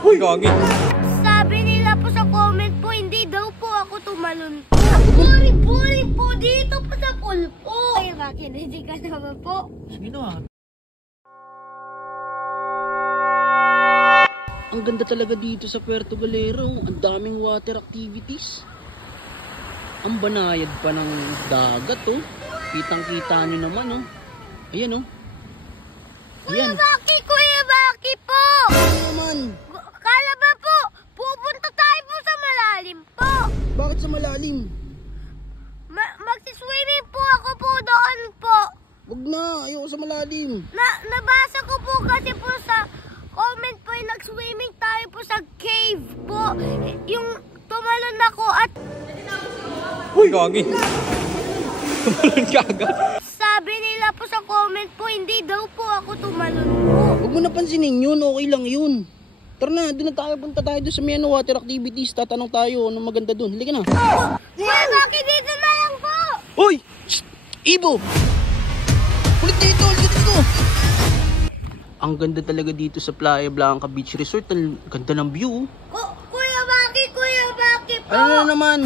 Uy, gagi. Sabi nila po sa comment po, hindi daw po ako tumalon po. Ang boring-boring po dito po sa pool po. Ay, bakit hindi ka naman po? Sige na. Ang ganda talaga dito sa Puerto Galera. Ang daming water activities. Ang banayad pa ng dagat, oh. Kitang-kita nyo naman, oh. Ayan, oh. Ayan. Kuya Baki po! Ano naman? Kala ba po, pupunta tayo po sa malalim po. Bakit sa malalim? Magsiswimming po ako po doon po. Wag na, ayoko sa malalim. Nabasa ko po kasi po sa comment po, nag-swimming tayo po sa cave po. Yung tumalon ako at Uy, gagi. Tumalon ka agad. sabi nila po sa comment po, hindi daw po ako tumalon po. Huwag mo napansinin yun, okay lang yun. Tara na, doon na tayo, punta tayo doon sa may water activities. Tatanong tayo, anong maganda doon. Halika na. Kuya Baki, dito na lang po. Hoy! Shh! Ibo! Ulit dito, ulit dito! Ang ganda talaga dito sa Playa Blanca Beach Resort. Ang ganda ng view. Kuya Baki po. Ano na naman?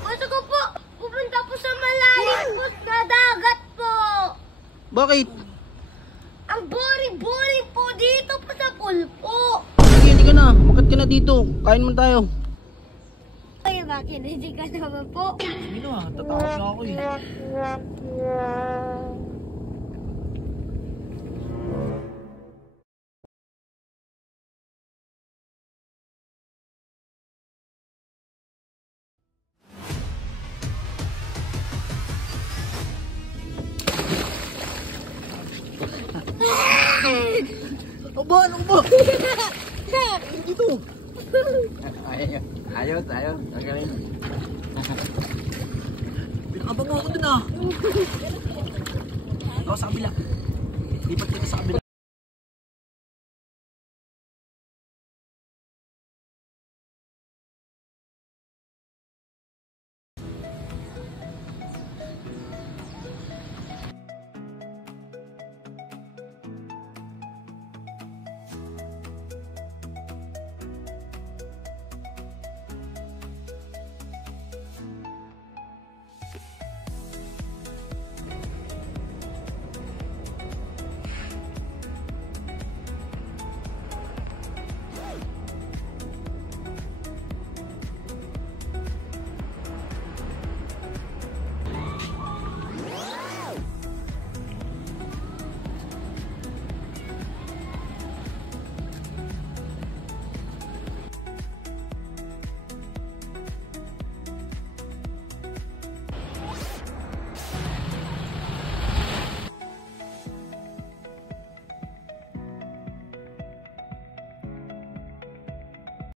Gusto ko po, pupunta po sa malalim po sa dagat po. Bakit? Ang boring-boring po dito po sa pool po. Sige, hindi ka na. Makat ka na dito. Kain man tayo. Kuya Baki, hindi ka naman po. Sige na, tatakot na ako eh. Aba, ano ba? Dito. Ayos. Magaling. Pinakabang mo ako dun ah. Ikaw sa kabila. Lipat kita sa kabila.